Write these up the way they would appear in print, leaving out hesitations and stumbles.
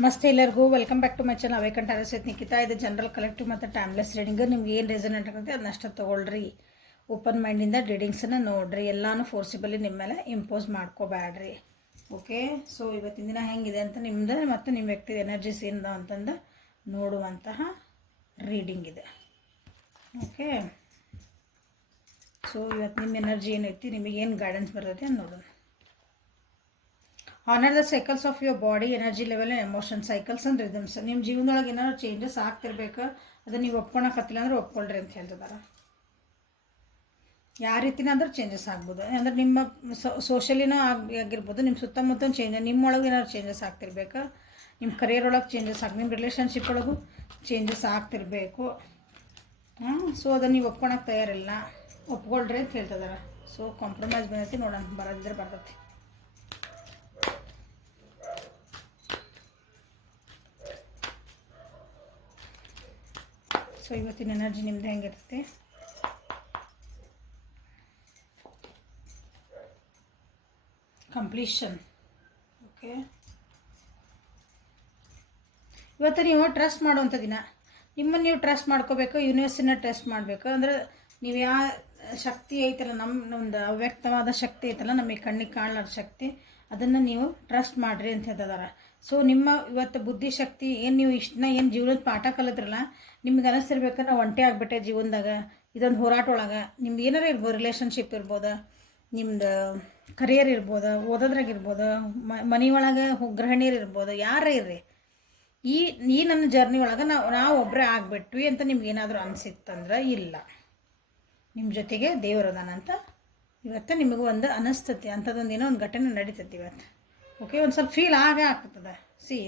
ನಮಸ್ತೆ ಎಲ್ಲರಿಗೂ welcome back to my channel awaken Taurus with Nikhita. ಇದು ಜನರಲ್ ಕಲೆಕ್ಟಿವ್ ಮತ್ತು ಟೈಮ್ಲೆಸ್ ರೀಡಿಂಗ್. ನಿಮ್ಗೆ ಏನು ರೆಸನೇಟ್ ಆಗುತ್ತೆ ಅದನ್ನಷ್ಟು ತೊಗೊಳ್ರಿ. ಓಪನ್ ಮೈಂಡಿಂದ ರೀಡಿಂಗ್ಸನ್ನು ನೋಡಿರಿ. ಎಲ್ಲನೂ ಫೋರ್ಸಿಬಲಿ ನಿಮ್ಮ ಮೇಲೆ ಇಂಪೋಸ್ ಮಾಡ್ಕೋಬೇಡ್ರಿ. ಓಕೆ, ಸೊ ಇವತ್ತಿನ ದಿನ ಹೆಂಗಿದೆ ಅಂತ ನಿಮ್ಮದು ಮತ್ತು ನಿಮ್ಮ ವ್ಯಕ್ತಿ ಎನರ್ಜೀಸ್ ಏನು ಅಂತಂದು ನೋಡುವಂತಹ ರೀಡಿಂಗ್ ಇದೆ. ಓಕೆ, ಸೊ ಇವತ್ತು ನಿಮ್ಮ ಎನರ್ಜಿ ಏನೈತಿ, ನಿಮಗೇನು ಗೈಡೆನ್ಸ್ ಬರ್ತೈತಿ ಅಂತ ನೋಡೋಣ. Honour the cycles of your body, energy level and emotion cycles and rhythms. ನಿಮ್ಮ ಜೀವನದೊಳಗೆ ಏನಾದ್ರು ಚೇಂಜಸ್ ಆಗ್ತಿರ್ಬೇಕು, ಅದನ್ನು ನೀವು ಒಪ್ಕೊಳಕತ್ತಿಲ್ಲ ಅಂದ್ರೆ ಒಪ್ಕೊಳ್ರಿ ಅಂತ ಹೇಳ್ತಿದ್ದಾರೆ. ಯಾವ ರೀತಿನ ಅಂದ್ರೆ ಚೇಂಜಸ್ ಆಗ್ಬೋದು, ಅಂದರೆ ನಿಮ್ಮ ಸೋಷಲಿನೂ ಆಗಿರ್ಬೋದು, ನಿಮ್ಮ ಸುತ್ತಮುತ್ತ ಚೇಂಜ್, ನಿಮ್ಮೊಳಗೆ ಏನಾದ್ರು ಚೇಂಜಸ್ ಆಗ್ತಿರ್ಬೇಕು, ನಿಮ್ಮ ಕರಿಯರ್ ಒಳಗೆ ಚೇಂಜಸ್ ನಿಮ್ಮ ರಿಲೇಷನ್ಶಿಪ್ ಒಳಗೂ ಚೇಂಜಸ್ ಆಗ್ತಿರ್ಬೇಕು. ಸೊ ಅದನ್ನು ನೀವು ಒಪ್ಕೊಳಕ್ಕೆ ತಯಾರಿಲ್ಲ, ಒಪ್ಕೊಳ್ರಿ ಅಂತ ಹೇಳ್ತಿದ್ದಾರೆ. ಸೊ ಕಾಂಪ್ರಮೈಸ್ ಬಂದೈತಿ, ನೋಡೋಣ ಬರೋದಿದ್ರೆ ಬರ್ತೈತಿ. ಸೊ ಇವತ್ತಿನ ಎನರ್ಜಿ ನಿಮ್ದು ಹೆಂಗಿರುತ್ತೆ? ಕಂಪ್ಲೀಷನ್. ಓಕೆ, ಇವತ್ತು ನೀವು ಟ್ರಸ್ಟ್ ಮಾಡುವಂಥ ದಿನ. ನಿಮ್ಮನ್ನು ನೀವು ಟ್ರಸ್ಟ್ ಮಾಡ್ಕೋಬೇಕು, ಯೂನಿವರ್ಸನ್ನ ಟ್ರಸ್ಟ್ ಮಾಡಬೇಕು. ಅಂದರೆ ನೀವು ಯಾವ ಶಕ್ತಿ ಐತಲ್ಲ, ನಮ್ಮೊಂದು ಅವ್ಯಕ್ತವಾದ ಶಕ್ತಿ ಐತಲ್ಲ, ನಮಗೆ ಕಣ್ಣಿಗೆ ಕಾಣಲಾರ ಶಕ್ತಿ, ಅದನ್ನು ನೀವು ಟ್ರಸ್ಟ್ ಮಾಡಿರಿ ಅಂತ ಹೇಳ್ತಿದ್ದಾರೆ. ಸೊ ನಿಮ್ಮ ಇವತ್ತು ಬುದ್ಧಿಶಕ್ತಿ ಏನು, ನೀವು ಇಷ್ಟನ್ನ ಏನು ಜೀವನದ ಪಾಠ ಕಲಿತ್ರಲ್ಲ, ನಿಮ್ಗೆ ಅನಿಸ್ತಿರ್ಬೇಕು ನಾವು ಒಂಟೆ ಆಗಿಬಿಟ್ಟೆ ಜೀವನದಾಗ, ಇದೊಂದು ಹೋರಾಟ ಒಳಗೆ ನಿಮ್ದು ಏನಾರು ಇರ್ಬೋದು, ರಿಲೇಷನ್ಶಿಪ್ ಇರ್ಬೋದು, ನಿಮ್ದು ಕರಿಯರ್ ಇರ್ಬೋದು, ಓದೋದ್ರಾಗಿರ್ಬೋದು, ಮನೆ ಒಳಗೆ ಗೃಹಿಣಿಯರು ಇರ್ಬೋದು, ಯಾರೇ ಇರ್ರಿ, ಈ ನನ್ನ ಜರ್ನಿ ಒಳಗೆ ನಾವು ಒಬ್ಬರೇ ಆಗಿಬಿಟ್ವಿ ಅಂತ ನಿಮ್ಗೆ ಏನಾದರೂ ಅನಿಸಿತ್ತಂದ್ರೆ ಇಲ್ಲ, ನಿಮ್ಮ ಜೊತೆಗೆ ದೇವರದಾನ ಅಂತ ಇವತ್ತು ನಿಮಗೂ ಒಂದು ಅನಿಸ್ತತಿ. ಅಂಥದ್ದೊಂದು ಏನೋ ಒಂದು ಘಟನೆ ನಡೀತೈತಿ ಇವತ್ತು. ಓಕೆ, ಒಂದು ಸ್ವಲ್ಪ ಫೀಲ್ ಆಗೇ ಆಗ್ತದೆ.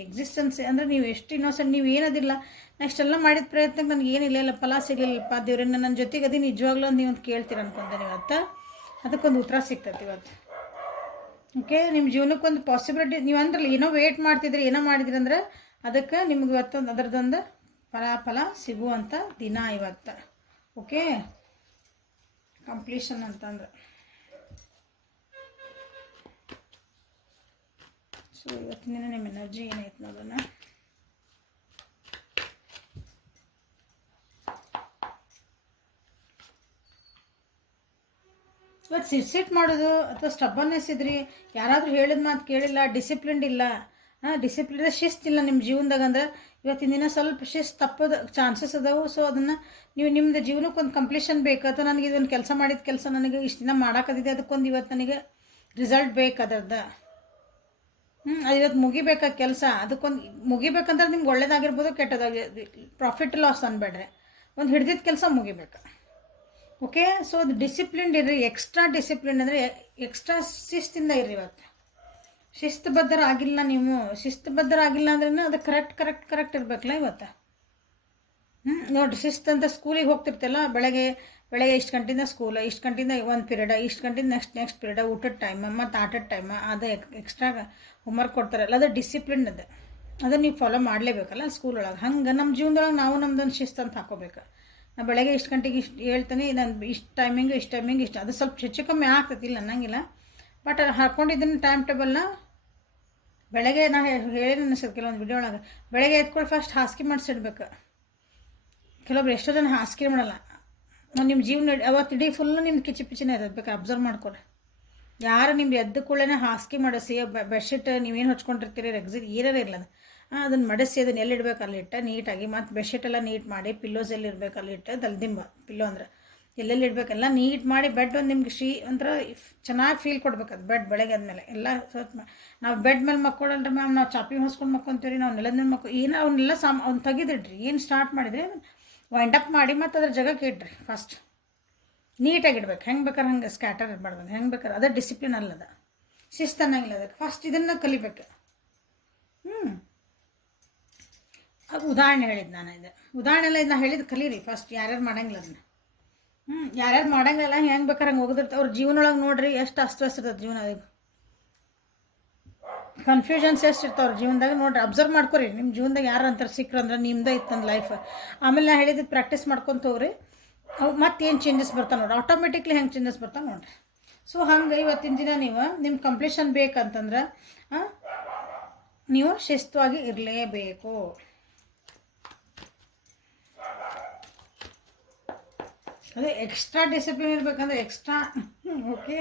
ಎಕ್ಸಿಸ್ಟೆನ್ಸ್ ಅಂದರೆ ನೀವು ಎಷ್ಟು ಇನ್ನೋಸೆಂಟ್, ನೀವು ಏನದಿಲ್ಲ, ನೆಕ್ಸ್ಟ್ ಎಲ್ಲ ಮಾಡಿದ ಪ್ರಯತ್ನಕ್ಕೆ ನನಗೆ ಏನಿಲ್ಲ ಫಲ ಸಿಗಲಿಲ್ಲಪ್ಪ ದೇವ್ರನ್ನ, ನನ್ನ ಜೊತೆಗೆ ಅದು ನಿಜವಾಗ್ಲೂ ನೀವು ಒಂದು ಕೇಳ್ತೀರ ಅನ್ಕೊಂತೇನೆ ಇವತ್ತು. ಅದಕ್ಕೊಂದು ಉತ್ತರ ಸಿಗ್ತೈತಿ ಇವತ್ತು. ಓಕೆ, ನಿಮ್ಮ ಜೀವನಕ್ಕೊಂದು ಪಾಸಿಬಿಲಿಟಿ, ನೀವು ಅಂದ್ರಲ್ಲ ಏನೋ ವೇಟ್ ಮಾಡ್ತಿದ್ರಿ, ಏನೋ ಮಾಡಿದ್ರಿ ಅಂದ್ರೆ ಅದಕ್ಕೆ ನಿಮ್ಗೆ ಇವತ್ತೊಂದು ಅದರದ್ದೊಂದು ಫಲ ಸಿಗುವಂಥ ದಿನ ಇವತ್ತು. ಓಕೆ, ಕಂಪ್ಲೀಷನ್ ಅಂತಂದ್ರೆ ಸೊ ಇವತ್ತಿನ ದಿನ ನಿಮ್ಮ ಎನರ್ಜಿ ಏನೈತೆ ನೋಡೋಣ. ಇವತ್ತು ಸಿಟ್ ಮಾಡೋದು ಅಥವಾ ಸ್ಟಬ್ಬನ್ನೆಸ್ ಇದ್ರಿ, ಯಾರಾದರೂ ಹೇಳಿದ ಮಾತು ಕೇಳಿಲ್ಲ, ಡಿಸಿಪ್ಲಿನ್ಡ್ ಇಲ್ಲ, ಡಿಸಿಪ್ಲಿನ್ ಶಿಸ್ತಿಲ್ಲ ನಿಮ್ಮ ಜೀವನದಾಗ ಅಂದ್ರೆ ಇವತ್ತಿನ ದಿನ ಸ್ವಲ್ಪ ಶಿಸ್ತು ತಪ್ಪೋದು ಚಾನ್ಸಸ್ ಅದಾವು. ಸೊ ಅದನ್ನು ನೀವು ನಿಮ್ಮದು ಜೀವನಕ್ಕೆ ಒಂದು ಕಂಪ್ಲೀಷನ್ ಬೇಕು, ಅಥವಾ ನನಗೆ ಇದೊಂದು ಕೆಲಸ ಮಾಡಿದ ಕೆಲಸ ನನಗೆ ಇಷ್ಟು ದಿನ ಮಾಡೋಕ್ಕದಿದೆ, ಅದಕ್ಕೊಂದು ಇವತ್ತು ನನಗೆ ರಿಸಲ್ಟ್ ಬೇಕು ಅದರದ್ದು. ಅದು ಇವತ್ತು ಮುಗಿಬೇಕಾದ ಕೆಲಸ, ಅದಕ್ಕೊಂದು ಮುಗಿಬೇಕಂದ್ರೆ ನಿಮ್ಗೆ ಒಳ್ಳೇದಾಗಿರ್ಬೋದು, ಕೆಟ್ಟದಾಗಿ, ಪ್ರಾಫಿಟ್ ಲಾಸ್ ಅನ್ಬೇಡ್ರಿ, ಒಂದು ಹಿಡ್ದಿದ್ದ ಕೆಲಸ ಮುಗಿಬೇಕು. ಓಕೆ, ಸೊ ಅದು ಡಿಸಿಪ್ಲಿನ್ಡ್ ಇರ್ರಿ, ಎಕ್ಸ್ಟ್ರಾ ಡಿಸಿಪ್ಲಿನ್ ಅಂದರೆ ಎಕ್ಸ್ಟ್ರಾ ಶಿಸ್ತಿಂದ ಇರ್ರಿ. ಇವತ್ತು ಶಿಸ್ತುಬದ್ಧರಾಗಿಲ್ಲ, ನೀವು ಶಿಸ್ತುಬದ್ಧರಾಗಿಲ್ಲ ಅಂದ್ರೆ ಅದು ಕರೆಕ್ಟ್ ಇರಬೇಕಲ್ಲ ಇವತ್ತು. ನೋಡಿರಿ, ಶಿಸ್ತು ಅಂತ ಸ್ಕೂಲಿಗೆ ಹೋಗ್ತಿರ್ತಲ್ಲ, ಬೆಳಗ್ಗೆ ಇಷ್ಟು ಗಂಟೆಯಿಂದ ಸ್ಕೂಲು, ಇಷ್ಟು ಗಂಟೆಯಿಂದ ಒಂದು ಪೀರಿಯಡ, ಇಷ್ಟು ಗಂಟೆಯಿಂದ ನೆಕ್ಸ್ಟ್ ಪೀರಿಯಡ, ಊಟದ ಟೈಮ್ ಮತ್ತು ಆಟದ ಟೈಮ್, ಅದು ಎಕ್ಸ್ಟ್ರಾ ಹೋಮ್ವರ್ಕ್ ಕೊಡ್ತಾರಲ್ಲ, ಅದು ಡಿಸಿಪ್ಲಿನ್ ಅದನ್ನು ನೀವು ಫಾಲೋ ಮಾಡಲೇಬೇಕಲ್ಲ ಸ್ಕೂಲ್ ಒಳಗೆ. ಹಂಗೆ ನಮ್ಮ ಜೀವನದೊಳಗೆ ನಾವು ನಮ್ದೊಂದು ಶಿಸ್ತು ಅಂತ ಹಾಕೋಬೇಕು. ನಾನು ಬೆಳಗ್ಗೆ ಇಷ್ಟು ಗಂಟೆಗೆ ಇಷ್ಟು ಹೇಳ್ತೀನಿ, ನಾನು ಇಷ್ಟು ಟೈಮಿಂಗ್ ಇಷ್ಟು, ಅದು ಸ್ವಲ್ಪ ಹೆಚ್ಚು ಕಮ್ಮಿ ಆಗ್ತೈತಿಲ್ಲ ಅನ್ನಂಗಿಲ್ಲ, ಬಟ್ ಹಾಕ್ಕೊಂಡಿದ್ದೀನಿ ಟೈಮ್ ಟೇಬಲ್ನ. ಬೆಳಗ್ಗೆ ನಾನು ಹೇಳಿ ಅನಿಸ್ತದೆ ಕೆಲವೊಂದು ವಿಡಿಯೋ ಒಳಗೆ, ಬೆಳಗ್ಗೆ ಎದ್ಕೊಂಡು ಫಸ್ಟ್ ಹಾಸಿಗೆ ಮಾಡಿಸಿಡ್ಬೇಕು. ಕೆಲವೊಬ್ರು ಎಷ್ಟೋ ಜನ ಹಾಸಿಗೆ ಮಾಡಲ್ಲ. ನಿಮ್ಮ ಜೀವನ ಅವತ್ತು ಇಡೀ ಫುಲ್ಲು ನಿಮ್ದು ಕಿಚಿಪಿಚಿನೇ ಇರಬೇಕು, ಅಬ್ಸರ್ವ್ ಮಾಡ್ಕೊರಿ. ಯಾರು ನಿಮ್ದು ಎದ್ದು ಕೂಡಲೇ ಹಾಸಿಗೆ ಮಾಡಿಸಿ, ಬೆಡ್ಶೀಟ್ ನೀವೇನು ಹೊಚ್ಕೊಂಡಿರ್ತೀರಿ ಏನಾರು ಇರಲ್ಲ, ಅದನ್ನು ಮಡಿಸಿ ಅದನ್ನು ಎಲ್ಲಿಡ್ಬೇಕು ಅಲ್ಲಿಟ್ಟು ನೀಟಾಗಿ, ಮತ್ತು ಬೆಡ್ಶೀಟೆಲ್ಲ ನೀಟ್ ಮಾಡಿ, ಪಿಲ್ಲೋಸ್ ಎಲ್ಲಿ ಇರಬೇಕು ಅಲ್ಲಿಟ್ಟು, ತಲೆದಿಂಬ ಪಿಲ್ಲೋ ಅಂದ್ರೆ ಎಲ್ಲೆಲ್ಲಿ ಇಡಬೇಕೆಲ್ಲ ನೀಟ್ ಮಾಡಿ, ಬೆಡ್ ಒಂದು ನಿಮ್ಗೆ ಒಂಥರ ಚೆನ್ನಾಗಿ ಫೀಲ್ ಕೊಡ್ಬೇಕು. ಅದು ಬೆಡ್ ಬೆಳಗ್ಗೆ ಆದಮೇಲೆ ಎಲ್ಲ ನಾವು ಬೆಡ್ ಮೇಲೆ ಮಕ್ಕೊಳಲ್ರಿ ಮ್ಯಾಮ್, ನಾವು ಚಾಪಿ ಹೊಸ್ಕೊಂಡು ಮಕ್ಕೊತೀವಿ, ನಾವು ನೆಲದ ಮೇಲೆ ಏನೋ ಅವನ್ನೆಲ್ಲ ಅವ್ನು ತೆಗೆದಿಡ್ರಿ. ಏನು ಸ್ಟಾರ್ಟ್ ಮಾಡಿದ್ರಿ ವೈಂಡ್ ಅಪ್ ಮಾಡಿ ಮತ್ತು ಅದ್ರ ಜಾಗಕ್ಕೆ ಇಡ್ರಿ. ಫಸ್ಟ್ ನೀಟಾಗಿಡ್ಬೇಕು, ಹೆಂಗೆ ಬೇಕಾದ್ರೆ ಹಂಗೆ ಸ್ಕ್ಯಾಟರ್ ಇರಬಾರ್ದು, ಹೆಂಗೆ ಬೇಕಾದ್ರೆ ಅದೇ ಡಿಸಿಪ್ಲಿನ್ ಅಲ್ಲದ, ಶಿಸ್ತು ಅನ್ನಂಗಿಲ್ಲ ಅದಕ್ಕೆ. ಫಸ್ಟ್ ಇದನ್ನು ಕಲಿಬೇಕು. ಉದಾಹರಣೆ ಹೇಳಿದ್ದು ನಾನು, ಇದು ಉದಾಹರಣೆ ಎಲ್ಲ ಇದನ್ನ ಹೇಳಿದ್ದು ಕಲೀರಿ ಫಸ್ಟ್. ಯಾರ್ಯಾರು ಮಾಡಂಗಿಲ್ಲ ಅದನ್ನ, ಯಾರ್ಯಾರು ಮಾಡಂಗಿಲ್ಲ ಹೆಂಗೆ ಬೇಕಾದ್ರೆ ಹಂಗೆ ಹೋಗಿರ್ತಾರೆ ಅವ್ರ ಜೀವನೊಳಗೆ. ನೋಡ್ರಿ ಎಷ್ಟು ಅಸ್ತವ್ಯಸ್ತ ಇರ್ತದೆ ಜೀವನ, ಅದಕ್ಕೆ ಕನ್ಫ್ಯೂಷನ್ಸ್ ಎಷ್ಟು ಇರ್ತಾವ್ರ ಜೀವನದಾಗ. ನೋಡ್ರಿ, ಅಬ್ಸರ್ವ್ ಮಾಡ್ಕೊರಿ ನಿಮ್ಮ ಜೀವನದಾಗ ಯಾರು ಅಂತಾರೆ ಸಿಕ್ಕರು ಅಂದ್ರೆ ನಿಮ್ದೇ ಇತ್ತಂದು ಲೈಫ್. ಆಮೇಲೆ ನಾನು ಹೇಳಿದ್ದು ಪ್ರಾಕ್ಟೀಸ್ ಮಾಡ್ಕೊತ ಹೋಗ್ರಿ, ಅವು ಮತ್ತೇನು ಚೇಂಜಸ್ ಬರ್ತಾವೆ ನೋಡ್ರಿ, ಆಟೋಮೆಟಿಕ್ಲಿ ಹೆಂಗೆ ಚೇಂಜಸ್ ಬರ್ತಾವೆ ನೋಡ್ರಿ. ಸೊ ಹಂಗೆ ಇವತ್ತಿನ ದಿನ ನೀವು ನಿಮ್ಮ ಕಂಪ್ಲೀಷನ್ ಬೇಕಂತಂದ್ರೆ ನೀವು ಶಿಸ್ತವಾಗಿ ಇರಲೇಬೇಕು. ಅದೇ ಎಕ್ಸ್ಟ್ರಾ ಡಿಸಿಪ್ಲಿನ್ ಇರಬೇಕಂದ್ರೆ ಎಕ್ಸ್ಟ್ರಾ ಓಕೆ.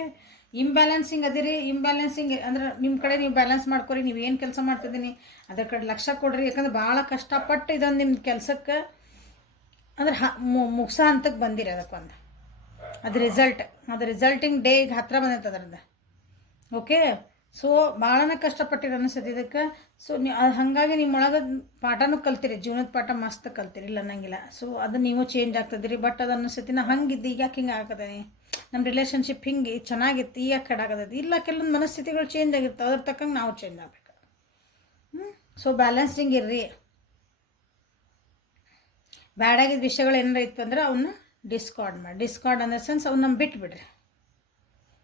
ಇಂಬ್ಯಾಲೆನ್ಸಿಂಗ್ ಅದಿರಿ, ಇಂಬ್ಯಾಲೆನ್ಸಿಂಗ್ ಅಂದ್ರೆ ನಿಮ್ಮ ಕಡೆ ನೀವು ಬ್ಯಾಲೆನ್ಸ್ ಮಾಡ್ಕೊರಿ. ನೀವು ಏನು ಕೆಲಸ ಮಾಡ್ತಿದ್ದೀನಿ ಅದ್ರ ಕಡೆ ಲಕ್ಷ್ಯ ಕೊಡ್ರಿ. ಯಾಕಂದ್ರೆ ಭಾಳ ಕಷ್ಟಪಟ್ಟು ಇದೊಂದು ನಿಮ್ಮ ಕೆಲಸಕ್ಕೆ ಅಂದ್ರೆ ಮುಗ್ಸೋ ಹಂತಕ್ಕೆ ಬಂದಿರಿ. ಅದಕ್ಕೊಂದು ಅದು ರಿಸಲ್ಟಿಂಗ್ ಡೇ ಈಗ ಹತ್ತಿರ ಬಂದೈತೆ ಅದ್ರದ್ದು. ಓಕೆ, ಸೊ ಭಾಳನೇ ಕಷ್ಟಪಟ್ಟಿರಿ ಅನಿಸ್ತದೆ ಇದಕ್ಕೆ. ಸೊ ಅದು ಹಾಗಾಗಿ ನಿಮ್ಮೊಳಗೆ ಪಾಠನೂ ಕಲ್ತಿರಿ, ಜೀವನದ ಪಾಠ ಮಸ್ತ್ ಕಲ್ತಿರಿ, ಇಲ್ಲ ಅನ್ನಂಗಿಲ್ಲ. ಸೊ ಅದು ನೀವು ಚೇಂಜ್ ಆಗ್ತದಿರಿ. ಬಟ್ ಅದು ಅನಿಸ್ತೈತಿ ನಾ ಹಂಗಿದ್ದು ಈಗ ಯಾಕೆ ಹಿಂಗೆ ಆಗತ್ತೆ, ನಮ್ಮ ರಿಲೇಷನ್ಶಿಪ್ ಹಿಂಗೆ ಚೆನ್ನಾಗಿತ್ತು ಈಗ ಯಾಕೆ ಕಡಾಗತೈತಿ. ಇಲ್ಲ, ಕೆಲವೊಂದು ಮನಸ್ಥಿತಿಗಳು ಚೇಂಜ್ ಆಗಿರ್ತವೆ, ಅದ್ರ ತಕ್ಕಂಗೆ ನಾವು ಚೇಂಜ್ ಆಗ್ಬೇಕು. ಸೊ ಬ್ಯಾಲೆನ್ಸಿಂಗ್ ಇರ್ರಿ. ಬ್ಯಾಡಾಗಿದ್ದ ವಿಷಯಗಳು ಏನಾರ ಇತ್ತು ಅಂದ್ರೆ ಅವನ್ನ ಡಿಸ್ಕಾರ್ಡ್ ಅನ್ನೋ ಸೆನ್ಸ್ ಅವನ್ನ ಬಿಟ್ಬಿಡ್ರಿ.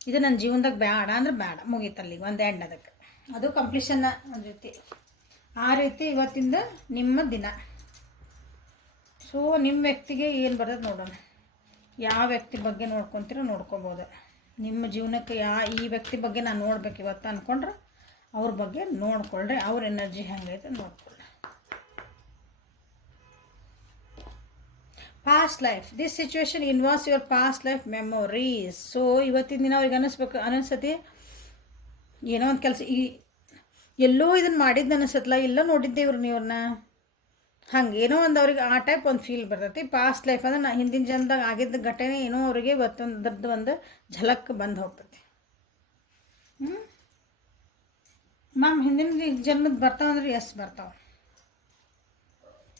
ಇದು ನನ್ನ ಜೀವನದಾಗ ಬೇಡ ಅಂದ್ರೆ ಬೇಡ, ಮುಗೀತಲ್ಲಿಗೆ ಒಂದು ಎಂಡ್. ಅದಕ್ಕೆ ಅದು ಕಂಪ್ಲೀಷನ್ನ ಒಂದು ರೀತಿ. ಆ ರೀತಿ ಇವತ್ತಿಂದ ನಿಮ್ಮ ದಿನ. ಸೊ ನಿಮ್ಮ ವ್ಯಕ್ತಿಗೆ ಏನು ಬರೋದು ನೋಡೋಣ. ಯಾವ ವ್ಯಕ್ತಿ ಬಗ್ಗೆ ನೋಡ್ಕೊತೀರೋ ನೋಡ್ಕೋಬೋದು. ನಿಮ್ಮ ಜೀವನಕ್ಕೆ ಈ ವ್ಯಕ್ತಿ ಬಗ್ಗೆ ನಾನು ನೋಡ್ಬೇಕು ಇವತ್ತು ಅಂದ್ಕೊಂಡ್ರೆ ಅವ್ರ ಬಗ್ಗೆ ನೋಡ್ಕೊಳ್ರಿ. ಅವ್ರ ಎನರ್ಜಿ ಹೆಂಗೈತೆ ನೋಡ್ಕೊಳ್ಳಿ. Past life, this situation involves your past life memories. So ಇವತ್ತಿನ ದಿನ ಅವ್ರಿಗೆ ಅನಿಸ್ತತಿ ಏನೋ ಒಂದು ಕೆಲಸ ಎಲ್ಲೋ ಇದನ್ನು ಮಾಡಿದ್ದು ಅನಿಸತ್ತಲ್ಲ, ಎಲ್ಲ ನೋಡಿದ್ದೇವ್ರಿ ನೀವ್ರನ್ನ, ಹಂಗೆ ಏನೋ ಒಂದು ಅವ್ರಿಗೆ ಆ ಟೈಪ್ ಒಂದು ಫೀಲ್ ಬರ್ತೈತಿ. ಪಾಸ್ಟ್ ಲೈಫ್ ಅಂದ್ರೆ ಹಿಂದಿನ ಜನ್ಮದಾಗ ಆಗಿದ್ದ ಘಟನೆ ಏನೋ ಅವರಿಗೆ ಇವತ್ತೊಂದು ಒಂದು ಝಲಕ್ ಬಂದು ಹೋಗ್ತೈತಿ. ಮ್ಯಾಮ್ ಹಿಂದಿನ ಜನ್ಮದ ಬರ್ತಾವಂದ್ರೆ ಎಸ್ ಬರ್ತಾವೆ.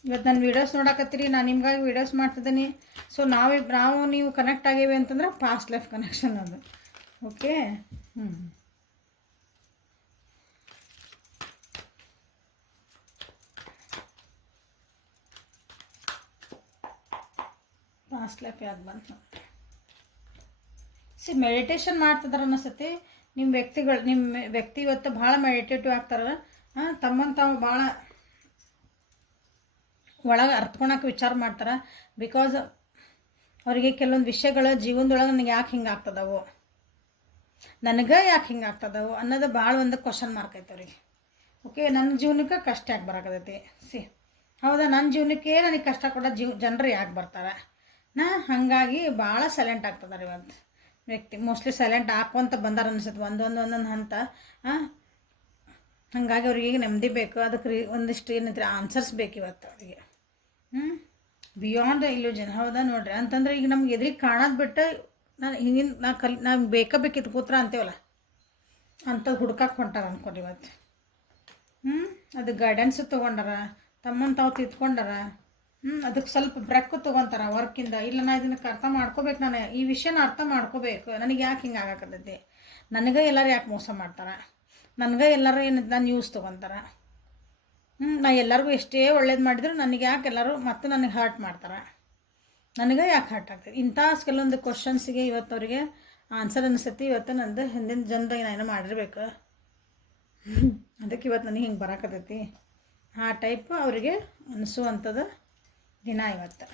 ಇವತ್ತು ನಾನು ವೀಡಿಯೋಸ್ ನೋಡಕತ್ತೀರಿ, ನಾನು ನಿಮ್ಗಾಗಿ ವೀಡಿಯೋಸ್ ಮಾಡ್ತಿದ್ದೀನಿ. ಸೊ ನಾವು ನೀವು ಕನೆಕ್ಟ್ ಆಗೇವಿ ಅಂತಂದ್ರೆ ಪಾಸ್ಟ್ ಲೈಫ್ ಕನೆಕ್ಷನ್ ಅದು. ಓಕೆ, ಪಾಸ್ಟ್ ಲೈಫ್ ಯಾಕೆ ಬಂತು? ಮೆಡಿಟೇಷನ್ ಮಾಡ್ತಿದಾರೆ ಅನಿಸ್ತತಿ ನಿಮ್ಮ ವ್ಯಕ್ತಿ ಇವತ್ತು ಭಾಳ ಮೆಡಿಟೇಟಿವ್ ಆಗ್ತಾರೆ. ತಮ್ಮನ್ನು ತಾವು ಭಾಳ ಒಳಗೆ ಅರ್ತ್ಕೊಳಕ್ಕೆ ವಿಚಾರ ಮಾಡ್ತಾರೆ. ಬಿಕಾಸ್ ಅವರಿಗೆ ಕೆಲವೊಂದು ವಿಷಯಗಳ ಜೀವನದೊಳಗೆ ನನಗೆ ಯಾಕೆ ಹಿಂಗೆ ಆಗ್ತದವು, ನನಗೆ ಯಾಕೆ ಹಿಂಗೆ ಆಗ್ತದವು ಅನ್ನೋದು ಭಾಳ ಒಂದು ಕ್ವಶನ್ ಮಾರ್ಕ್ ಐತೆ ಅವ್ರಿಗೆ. ಓಕೆ, ನನ್ನ ಜೀವನಕ್ಕೆ ಕಷ್ಟ ಯಾಕೆ ಬರೋಕತೈತಿ, ಹೌದಾ, ನನ್ನ ಜೀವನಕ್ಕೆ ನನಗೆ ಕಷ್ಟ ಕೊಡೋ ಜನರು ಯಾಕೆ ಬರ್ತಾರೆ. ಹಾಗಾಗಿ ಭಾಳ ಸೈಲೆಂಟ್ ಆಗ್ತದಾರೆ ಇವತ್ತು ವ್ಯಕ್ತಿ. ಮೋಸ್ಟ್ಲಿ ಸೈಲೆಂಟ್ ಹಾಕುವಂತ ಬಂದಾರ ಅನಿಸುತ್ತೆ ಒಂದೊಂದು ಹಂತ. ಹಾಗಾಗಿ ಅವ್ರಿಗೆ ಈಗ ನೆಮ್ಮದಿ ಬೇಕು. ಅದಕ್ಕೆ ಒಂದಿಷ್ಟು ಏನಂದ್ರೆ ಆನ್ಸರ್ಸ್ ಬೇಕು ಇವತ್ತು ಅವರಿಗೆ. ಬಿಯಾಂಡ್ ಇಲ್ಯೂಷನ್, ಹೌದಾ ನೋಡ್ರಿ. ಅಂತಂದ್ರೆ ಈಗ ನಮ್ಗೆ ಎದುರಿಗೆ ಕಾಣೋದು ಬಿಟ್ಟು ನಾನು ಬೇಕಿತ್ತು ಕೂತ್ರ ಅಂತೇವಲ್ಲ, ಅಂಥದ್ದು ಹುಡ್ಕಕ್ಕೆ ಹೊಂಟಾರ ಅನ್ಕೊಡಿ ಇವತ್ತು. ಅದು ಗೈಡೆನ್ಸು ತೊಗೊಂಡಾರ, ತಮ್ಮನ್ನು ತಾವು ತಿದ್ಕೊಂಡಾರ. ಅದಕ್ಕೆ ಸ್ವಲ್ಪ ಬ್ರೇಕು ತೊಗೊತಾರ ವರ್ಕಿಂದ. ಇಲ್ಲ, ನಾ ಇದಕ್ಕೆ ಅರ್ಥ ಮಾಡ್ಕೋಬೇಕು, ನಾನು ಈ ವಿಷಯನ ಅರ್ಥ ಮಾಡ್ಕೋಬೇಕು, ನನಗೆ ಯಾಕೆ ಹಿಂಗೆ ಆಗಾಕತ್ತೈತಿ, ನನಗೆ ಎಲ್ಲರೂ ಯಾಕೆ ಮೋಸ ಮಾಡ್ತಾರೆ, ನನಗೆ ಎಲ್ಲರೂ ಏನು ನಾನು ಯೂಸ್ ತೊಗೊತಾರೆ, ನಾ ಎಲ್ಲರಿಗೂ ಎಷ್ಟೇ ಒಳ್ಳೇದು ಮಾಡಿದ್ರು ನನಗೆ ಯಾಕೆ ಎಲ್ಲರೂ ಮತ್ತೆ ನನಗೆ ಹರ್ಟ್ ಮಾಡ್ತಾರೆ, ನನಗೆ ಯಾಕೆ ಹರ್ಟ್ ಆಗ್ತದೆ. ಇಂಥ ಕೆಲವೊಂದು ಕ್ವಶನ್ಸಿಗೆ ಇವತ್ತು ಅವರಿಗೆ ಆನ್ಸರ್ ಅನಿಸ್ತೈತಿ. ಇವತ್ತು ನಂದು ಹಿಂದಿನ ಜನದಾಗ ನಾನು ಮಾಡಿರ್ಬೇಕು, ಅದಕ್ಕೆ ಇವತ್ತು ನನಗೆ ಹಿಂಗೆ ಬರಾಕತ್ತೈತಿ. ಆ ಟೈಪ್ ಅವರಿಗೆ ಅನಿಸುವಂಥದ್ದು ದಿನ ಇವತ್ತು.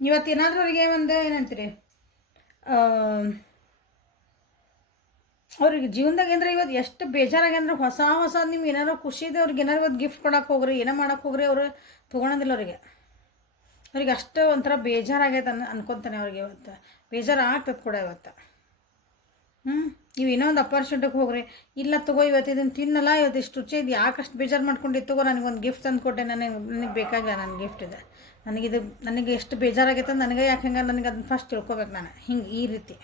ಇವತ್ತೇನಾದ್ರೂ ಅವರಿಗೆ ಒಂದು ಏನಂತೀರಿ, ಅವ್ರಿಗೆ ಜೀವನದಾಗ ಏನಂದ್ರೆ ಇವತ್ತು ಎಷ್ಟು ಬೇಜಾರಾಗ್ಯಂದ್ರೆ ಹೊಸ ನಿಮ್ಗೆ ಏನಾರು ಖುಷಿ ಇದೆ ಅವ್ರಿಗೆ ಏನಾರು ಇವತ್ತು ಗಿಫ್ಟ್ ಕೊಡೋಕೆ ಹೋಗ್ರಿ, ಏನೋ ಮಾಡೋಕೆ ಹೋಗ್ರಿ, ಅವರು ತೊಗೊಳೋದಿಲ್ಲ ಅವ್ರಿಗೆ ಅಷ್ಟು ಒಂಥರ ಬೇಜಾರಾಗೈತೆ ಅನ್ಕೊತಾನೆ ಅವ್ರಿಗೆ. ಇವತ್ತು ಬೇಜಾರು ಆಗ್ತದೆ ಕೂಡ ಇವತ್ತು. ನೀವು ಇನ್ನೂ ಒಂದು ಅಪಾರ್ಚುನಿಟಿಗೆ ಹೋಗ್ರಿ, ಇಲ್ಲ ತಗೋ ಇವತ್ತು ಇದನ್ನು ತಿನ್ನಲ್ಲ, ಇವತ್ತು ಇಷ್ಟು ರುಚಿ ಇದು ಯಾಕಷ್ಟು ಬೇಜಾರು ಮಾಡ್ಕೊಂಡಿತ್ತು, ತಗೋ ನನಗೊಂದು ಗಿಫ್ಟ್ ತಂದು ಕೊಟ್ಟೆ, ನನಗೆ ಬೇಕಾಗಿಲ್ಲ, ನನ್ನ ಗಿಫ್ಟ್ ಇದೆ, ನನಗೆ ಎಷ್ಟು ಬೇಜಾರಾಗೈತೆ ನನಗೆ ಯಾಕೆ ಹಂಗೆ, ನನಗೆ ಅದನ್ನ ಫಸ್ಟ್ ತಿಳ್ಕೊಬೇಕು ನಾನು. ಹಿಂಗೆ ಈ ರೀತಿ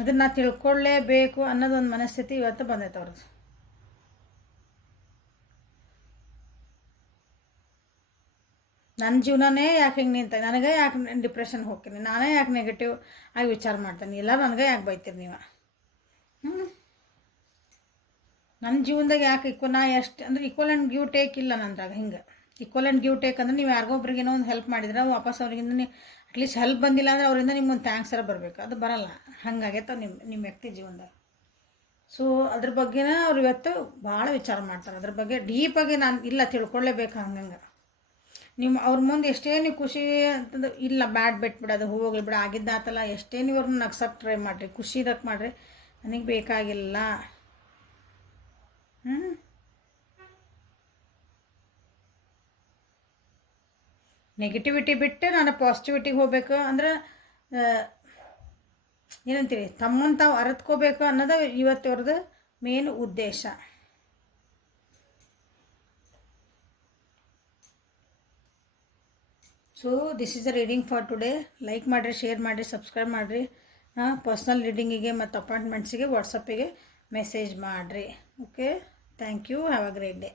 ಅದನ್ನು ತಿಳ್ಕೊಳ್ಳೇಬೇಕು ಅನ್ನೋದೊಂದು ಮನಸ್ಥಿತಿ ಇವತ್ತು ಬಂದೈತೆ ಅವ್ರದ್ದು. ನನ್ನ ಜೀವನನೇ ಯಾಕೆ ಹಿಂಗೆ ನಿಂತ, ನನಗೆ ಯಾಕೆ ಡಿಪ್ರೆಷನ್ ಹೋಗ್ತೀನಿ, ನಾನೇ ಯಾಕೆ ನೆಗೆಟಿವ್ ಆಗಿ ವಿಚಾರ ಮಾಡ್ತೀನಿ, ಎಲ್ಲ ನನಗೆ ಯಾಕೆ ಬೈತೀರಿ ನೀವು, ನನ್ನ ಜೀವನದಾಗ ಯಾಕೆ ನಾ ಎಷ್ಟು ಅಂದ್ರೆ ಈಕ್ವಲ್ ಆ್ಯಂಡ್ ಗಿವ್ ಟೇಕ್ ಇಲ್ಲ ನಂದ್ರಾಗ. ಹಿಂಗೆ ಈಕ್ವಲ್ ಆ್ಯಂಡ್ ಗಿವ್ ಟೇಕ್ ಅಂದ್ರೆ ನೀವು ಯಾರಿಗೋ ಒಬ್ರಿಗೆ ಏನೋ ಒಂದು ಹೆಲ್ಪ್ ಮಾಡಿದ್ರೆ ವಾಪಸ್ ಅವ್ರಿಗಿಂದ ನೀವು ಅಟ್ಲೀಸ್ಟ್ ಹೆಲ್ಪ್ ಬಂದಿಲ್ಲ ಅಂದರೆ ಅವರಿಂದ ನಿಮ್ಗೊಂದು ಥ್ಯಾಂಕ್ಸ್ ಎಲ್ಲ ಬರಬೇಕು, ಅದು ಬರಲ್ಲ. ಹಂಗಾಗೈತೆ ನಿಮ್ಮ ವ್ಯಕ್ತಿ ಜೀವನದಾಗ. ಸೊ ಅದ್ರ ಬಗ್ಗೆನ ಅವ್ರು ಇವತ್ತು ಭಾಳ ವಿಚಾರ ಮಾಡ್ತಾರೆ. ಅದ್ರ ಬಗ್ಗೆ ಡೀಪಾಗಿ ನಾನು ಇಲ್ಲ ತಿಳ್ಕೊಳ್ಳೇಬೇಕು. ಹಂಗಂಗೆ ನಿಮ್ಮ ಅವ್ರ ಮುಂದೆ ಎಷ್ಟೇ ನೀವು ಖುಷಿ ಅಂತಂದ್ರೆ ಇಲ್ಲ ಬ್ಯಾಡ್ ಬಿಟ್ಬಿಡೋದು, ಹೋಗ್ಲಿ ಬಿಡ ಆಗಿದ್ದಾತಲ್ಲ, ಎಷ್ಟೇ ನೀವು ಅವ್ರನ್ನ ನಗ್ಸಕ್ಕೆ ಟ್ರೈ ಮಾಡಿರಿ, ಖುಷಿ ಇರಕ್ಕೆ ಮಾಡಿರಿ, ನನಗೆ ಬೇಕಾಗಿಲ್ಲ. ನೆಗೆಟಿವಿಟಿ ಬಿಟ್ಟು ನಾನು ಪಾಸಿಟಿವಿಟಿಗೆ ಹೋಗ್ಬೇಕು ಅಂದ್ರೆ ಏನಂತೀರಿ, ತಮ್ಮನ್ನು ತಾವು ಅರಿತ್ಕೋಬೇಕು ಅನ್ನೋದು ಇವತ್ತವ್ರದ್ದು ಮೇನ್ ಉದ್ದೇಶ. So this is a reading for today. Like ಮಾಡಿರಿ, ಶೇರ್ ಮಾಡಿರಿ, ಸಬ್ಸ್ಕ್ರೈಬ್ ಮಾಡಿರಿ. ಪರ್ಸ್ನಲ್ ರೀಡಿಂಗಿಗೆ ಮತ್ತು ಅಪಾಯಿಂಟ್ಮೆಂಟ್ಸಿಗೆ ವಾಟ್ಸಪ್ಪಿಗೆ ಮೆಸೇಜ್ ಮಾಡಿರಿ. Okay, thank you, have a great day.